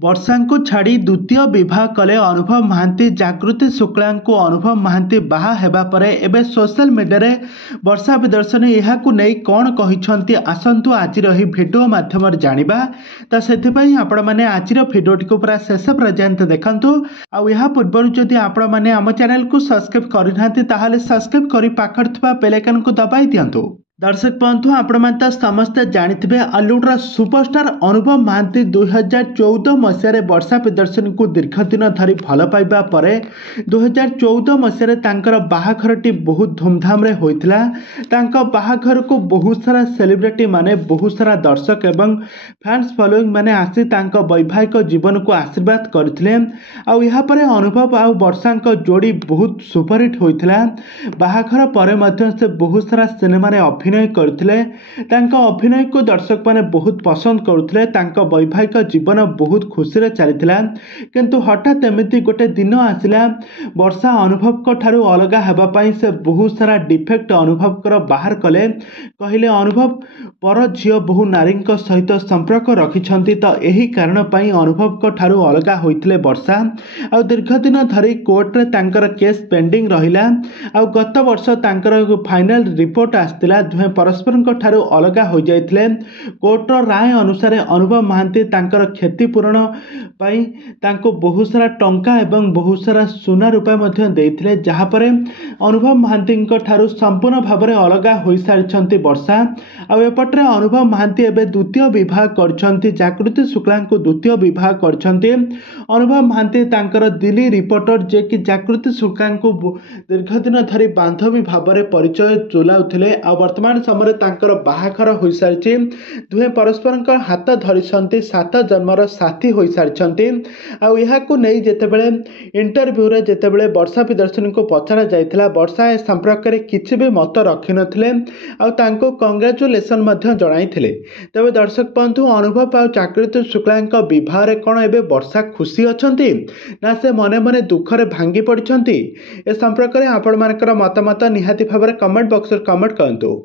वर्षा को छाड़ी द्वितीय विवाह कले अनुभव महांती जागृति शुक्ला को अनुभव महांती बाहा हेबा परे एबे सोशल मीडिया रे वर्षा प्रियदर्शनी यहाकू नहीं कौन कहिसंती आसंतु आज भिडियो माध्यम जानिबा तो सेथिपई आपण माने आज भिडियोटी को पूरा शेष पर्यंत देखंतु आ या पूर्व जदि आपण माने आम चैनल को सब्सक्राइब करिनांती ताहाले सब्सक्राइब करी पाखर थिबा बेल आइकन को दबाई दियंतु। दर्शक बंधु आपण समस्ते जानिथिबे हॉलीवुडर सुपरस्टार अनुभव महांती 2014 मसीह वर्षा प्रियदर्शनी को दीर्घ दिन धरी भल पाइबा परे 2014 मसीह तांकर बाहाघरटी बहुत धूमधाम रे होइथिला। तांका बाहाघर को बहुत सारा सेलिब्रिटी माने बहुत सारा दर्शक एवं फैंस फॉलोइंग माने आसी तांका वैवाहिक जीवन को आशीर्वाद करथिले। आ यहाँ पर अनुभव आ वर्षा जोड़ी बहुत सुपरहिट होइथिला। बाहाघर परे मध्य से बहुत सारा सिनेमा रे अभिनय करथिले। तांका अभिनय को दर्शक माने बहुत पसंद करुथिले। तांका वैवाहिक जीवन बहुत खुशी रे चलिथिला। किंतु हठात एमिति गोटे दिन आसिला वर्षा अनुभव को ठारू अलगा हेबा पई से बहुत सारा डिफेक्ट अनुभव कर बाहर कले। कहिले अनुभव पर झियो बहु नारी सहित संपर्क रखिछंती तो एही कारण पई अनुभव को ठारू अलगा होइथिले वर्षा। आ दीर्घ दिन धरी कोर्ट रे तांकर केस पेंडिंग रहिला। आ गत वर्ष तांकर फाइनल रिपोर्ट आस्तिला परस्पर ठारू अलगा हो जाइथिले। कोर्टर राय अनुसार अनुभव महांती तांकर क्षतिपूरण पाई तांको बहुत सारा टंका एवं बहुत सारा सुना रुपया मध्य देइथिले। जहा परे अनुभव महांती ठारू संपूर्ण भाव में अलगा हो सारी वर्षा। आ एपटे अनुभव महांती एबे द्वितीय विवाह करछंती जागृति शुक्ला को द्वितीय विवाह करछंती। अनुभव महांती तांकर दिल्ली रिपोर्टर जे कि जागृति शुक्ला को दीर्घ दिन धरी बांधवी भाव में परिचय चुलाउथिले। आ वर्तमान समय तांकर बाहाघर हो सारी दुहे परस्पर हाथ धरी सात जन्मर साथी हो सारी। आउ नहीं जेतेबेले इंटरव्यू रे जेतेबेले वर्षा प्रियदर्शनी को पचरा जाइथिला वर्षा ए संपर्क में किछि भी मत रखि नथिले। आउ तांको कांग्रेचुलेशन मध्य जणाइथिले। तबे दर्शक बंधु अनुभव आ जागृति शुक्ला विवाह रे कोन एबे वर्षा खुशी अछंती ना से मने मने दुख रे भांगी पड़छंती ए संपर्क में आपण मानकर मतामत निहाती भाव में कमेंट बॉक्स रे कमेंट करंतु।